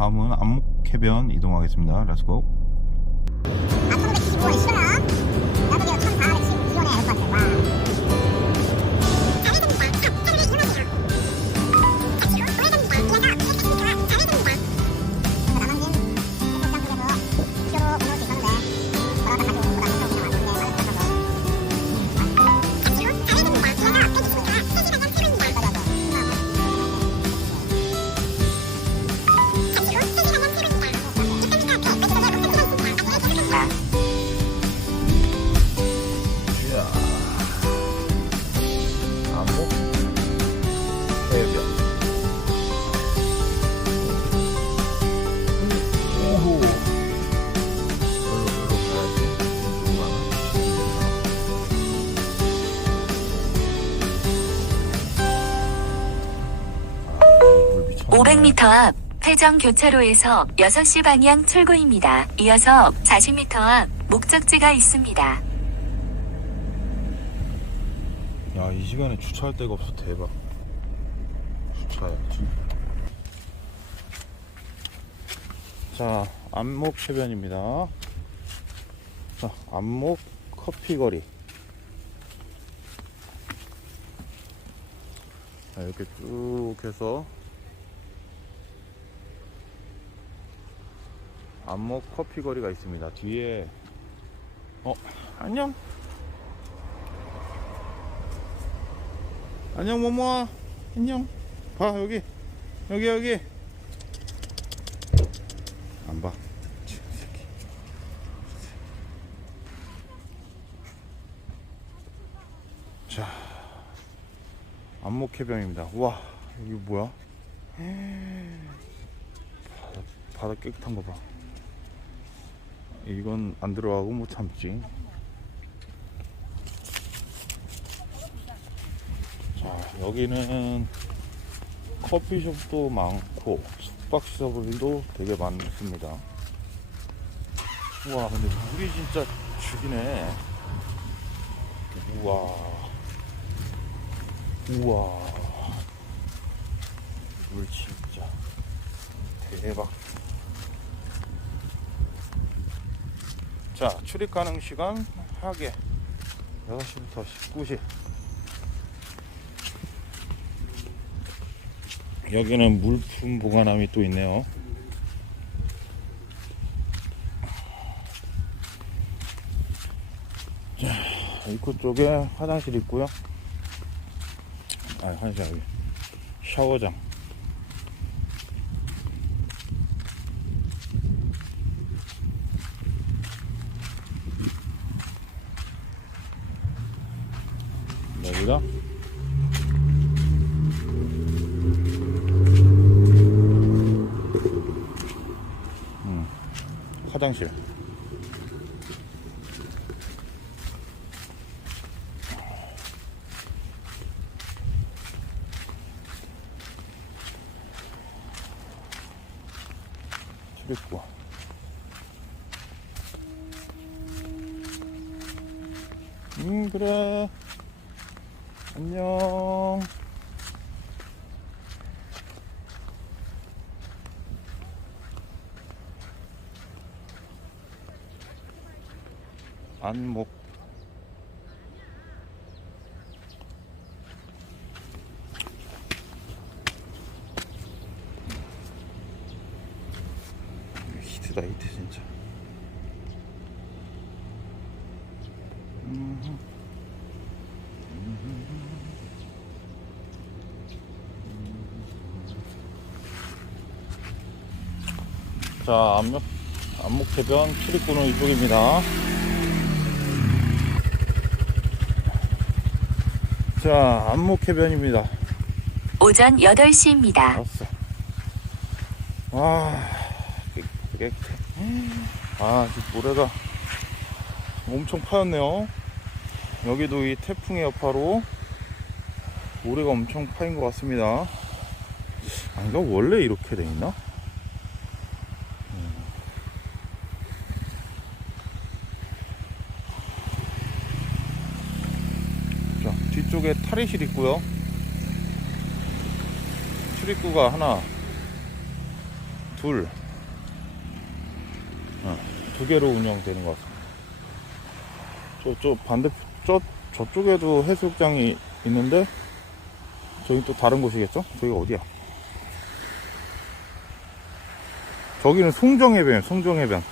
다음은 안목해변 이동하겠습니다. 렛츠고. 40m 앞 회전 교차로에서 6시 방향 출구입니다. 이어서 40m 앞 목적지가 있습니다. 야, 이 시간에 주차할 데가 없어 대박. 주차해야지. 자, 안목 해변입니다. 자, 안목 커피거리. 자, 이렇게 쭉 해서 안목 커피 거리가 있습니다. 뒤에. 어, 안녕. 안녕 모모아. 안녕. 봐 여기. 여기 여기. 안봐. 자 안목해변입니다. 우와 여기 뭐야? 바다, 바다 깨끗한 거봐 이건 안 들어가고 못 참지 자, 여기는 커피숍도 많고 숙박시설도 되게 많습니다. 우와, 근데 물이 진짜 죽이네. 우와. 우와. 물 진짜 대박. 자, 출입 가능 시간 하게 6시부터 19시. 여기는 물품 보관함이 또 있네요. 자, 입구 쪽에 화장실 있고요. 아, 화장실 샤워장. 여기다 화장실. 출입구. 음, 그래. 안녕. 안목 히트다 히트 진짜. 자 안목 안목 해변 출입구는 이쪽입니다 자, 안목해변입니다. 오전 8시입니다. 알았어. 아, 깨끗해. 아, 지금 모래가 엄청 파였네요. 여기도 이 태풍의 여파로 모래가 엄청 파인 것 같습니다. 아닌가? 원래 이렇게 돼 있나? 음. 자, 뒤쪽에 탈의실 있고요. 출입구가 하나, 둘, 어, 두 개로 운영되는 것 같습니다. 저, 저 반대, 저, 저쪽에도 해수욕장이 있는데, 저기 또 다른 곳이겠죠? 저기가 어디야? 저기는 송정해변, 송정해변.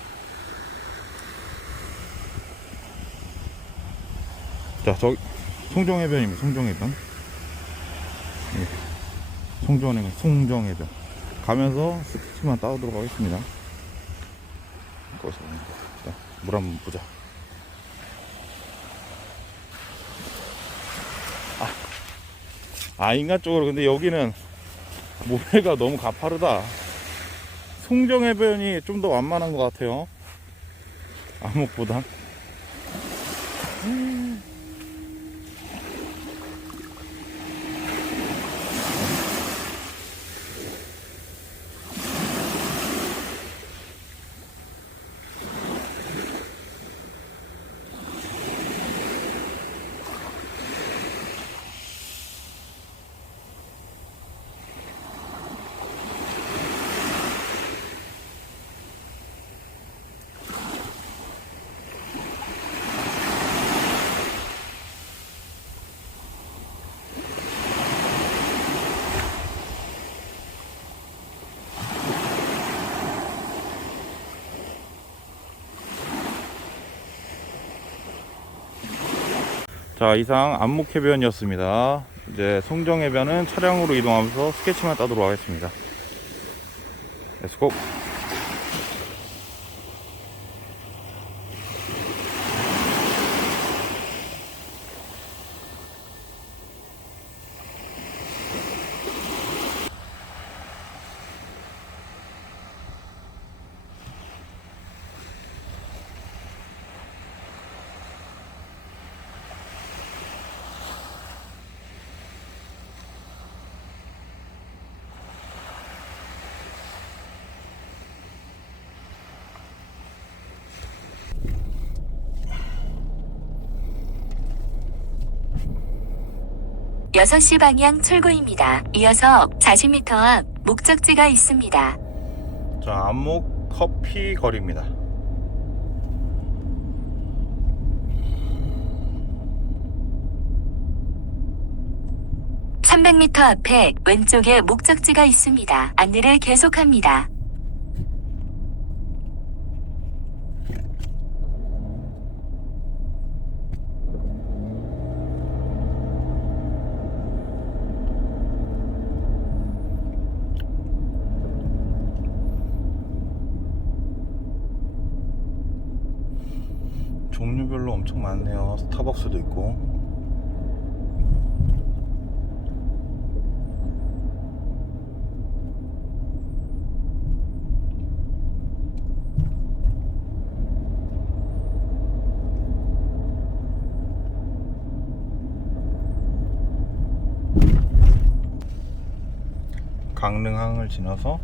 자, 저기, 송정해변입니다, 송정해변. 예. 송정해변, 송정해변. 가면서 스티치만 따오도록 하겠습니다. 거기서 물 한번 보자. 아, 아 인간 쪽으로 근데 여기는 모래가 너무 가파르다. 송정해변이 좀 더 완만한 것 같아요. 암흑보다. 자 이상 안목해변이었습니다. 이제 송정해변은 차량으로 이동하면서 스케치만 따도록 하겠습니다. 렛츠고 여섯 시 방향 출구입니다. 이어서 40m 앞 목적지가 있습니다. 자 안목 커피 거리입니다 300m 앞에 왼쪽에 목적지가 있습니다. 안내를 계속합니다. 종류별로 엄청 많네요. 스타벅스도 있고. 강릉항을 지나서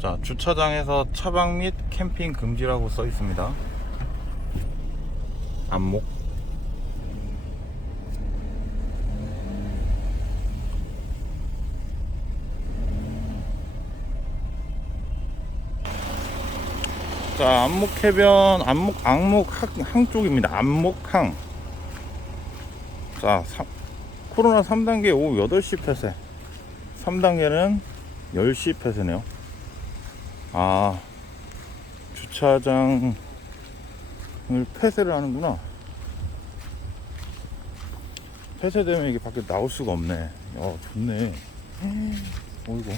자 주차장에서 차박 및 캠핑 금지라고 써 있습니다. 안목. 자 안목해변 안목 안목항 쪽입니다. 안목항. 자 삼- 코로나 3단계 오후 8시 폐쇄. 3단계는 10시 폐쇄네요 아 주차장을 폐쇄를 하는구나. 폐쇄되면 이게 밖에 나올 수가 없네. 어 좋네. 어이구